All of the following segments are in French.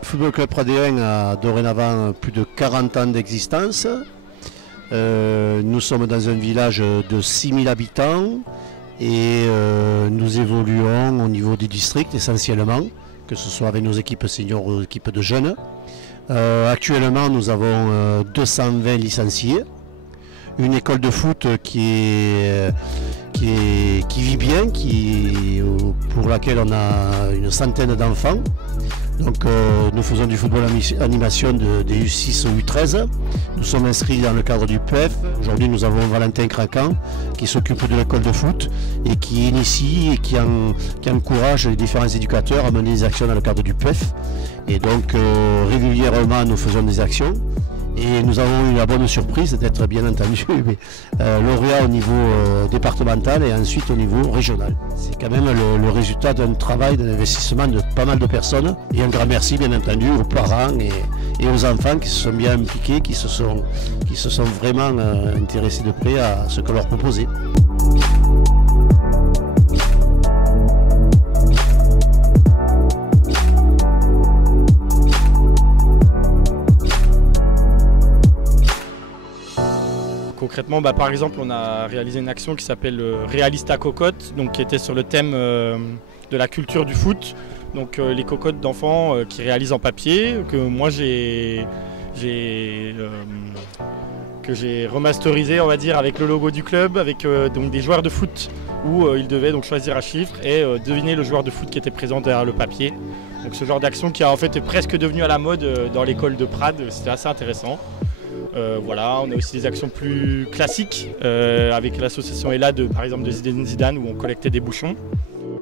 Le Football Club Pradéen a dorénavant plus de 40 ans d'existence. Nous sommes dans un village de 6000 habitants et nous évoluons au niveau du district essentiellement, que ce soit avec nos équipes seniors ou équipes de jeunes. Actuellement, nous avons 220 licenciés, une école de foot qui vit bien, pour laquelle on a une centaine d'enfants. Donc nous faisons du football animation des U6 au U13. Nous sommes inscrits dans le cadre du PEF. Aujourd'hui nous avons Valentin Cracan qui s'occupe de l'école de foot et qui initie et qui encourage les différents éducateurs à mener des actions dans le cadre du PEF. Et donc régulièrement nous faisons des actions. Et nous avons eu la bonne surprise d'être bien entendu lauréat au niveau départemental et ensuite au niveau régional. C'est quand même le résultat d'un travail, d'un investissement de pas mal de personnes. Et un grand merci bien entendu aux parents et aux enfants qui se sont bien impliqués, qui se sont vraiment intéressés de près à ce que leur proposait. Concrètement, par exemple, on a réalisé une action qui s'appelle Réaliste à cocotte, donc qui était sur le thème de la culture du foot. Donc les cocottes d'enfants qui réalisent en papier, que moi j'ai remasterisé, on va dire, avec le logo du club, avec donc des joueurs de foot où ils devaient donc choisir un chiffre et deviner le joueur de foot qui était présent derrière le papier. Donc ce genre d'action qui a en fait est presque devenu à la mode dans l'école de Prades, c'était assez intéressant. Voilà, on a aussi des actions plus classiques avec l'association ELA par exemple de Zinedine Zidane où on collectait des bouchons.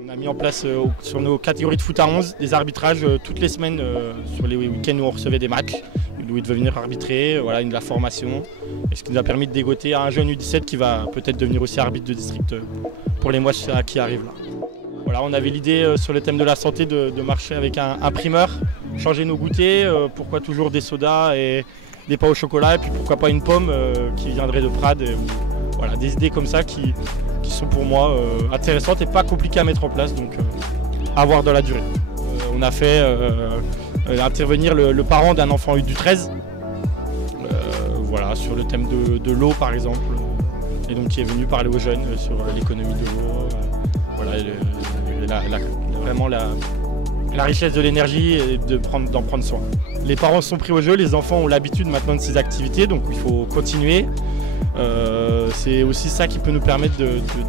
On a mis en place sur nos catégories de foot à 11 des arbitrages toutes les semaines sur les week-ends où on recevait des matchs où il devait venir arbitrer, voilà, de la formation. Et ce qui nous a permis de dégoter un jeune U17 qui va peut-être devenir aussi arbitre de district pour les mois qui arrivent là. Voilà, on avait l'idée sur le thème de la santé de marcher avec un primeur, changer nos goûters, pourquoi toujours des sodas et des pains au chocolat et puis pourquoi pas une pomme qui viendrait de Prades. Voilà, des idées comme ça qui sont pour moi intéressantes et pas compliquées à mettre en place, donc à voir dans la durée. On a fait intervenir le parent d'un enfant du 13, voilà, sur le thème de l'eau par exemple, et donc qui est venu parler aux jeunes sur l'économie de l'eau, voilà, vraiment la richesse de l'énergie et d'en prendre soin. Les parents sont pris au jeu, les enfants ont l'habitude maintenant de ces activités, donc il faut continuer. C'est aussi ça qui peut nous permettre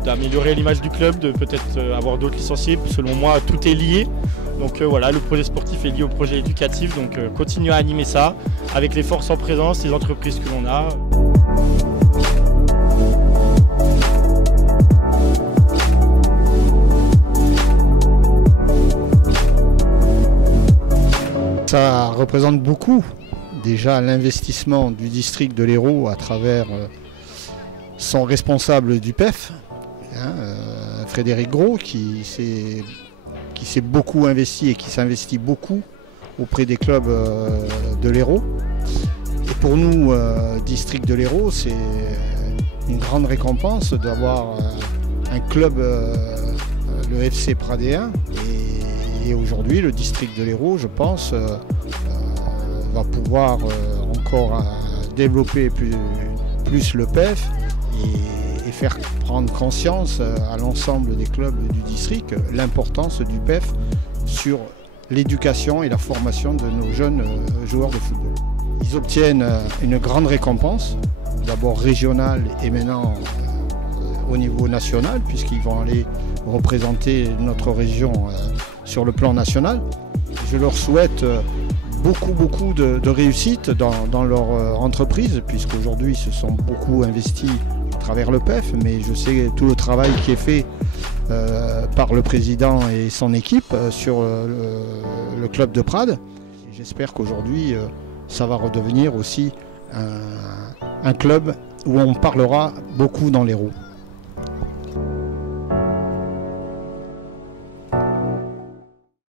d'améliorer l'image du club, de peut-être avoir d'autres licenciés. Selon moi, tout est lié. Donc voilà, le projet sportif est lié au projet éducatif, donc continuer à animer ça avec les forces en présence, les entreprises que l'on a. Ça représente beaucoup, déjà l'investissement du district de l'Hérault à travers son responsable du PEF, Frédéric Gros, qui s'est beaucoup investi et qui s'investit beaucoup auprès des clubs de l'Hérault. Et pour nous, district de l'Hérault, c'est une grande récompense d'avoir un club, le FC Pradéen. Et aujourd'hui, le district de l'Hérault, je pense, va pouvoir encore développer plus le PEF et faire prendre conscience à l'ensemble des clubs du district l'importance du PEF sur l'éducation et la formation de nos jeunes joueurs de football. Ils obtiennent une grande récompense, d'abord régionale et maintenant au niveau national, puisqu'ils vont aller représenter notre région sur le plan national. Je leur souhaite beaucoup de réussite dans leur entreprise, puisqu'aujourd'hui ils se sont beaucoup investis à travers le PEF, mais je sais tout le travail qui est fait par le président et son équipe sur le club de Prades. J'espère qu'aujourd'hui ça va redevenir aussi un club où on parlera beaucoup dans l'Hérault.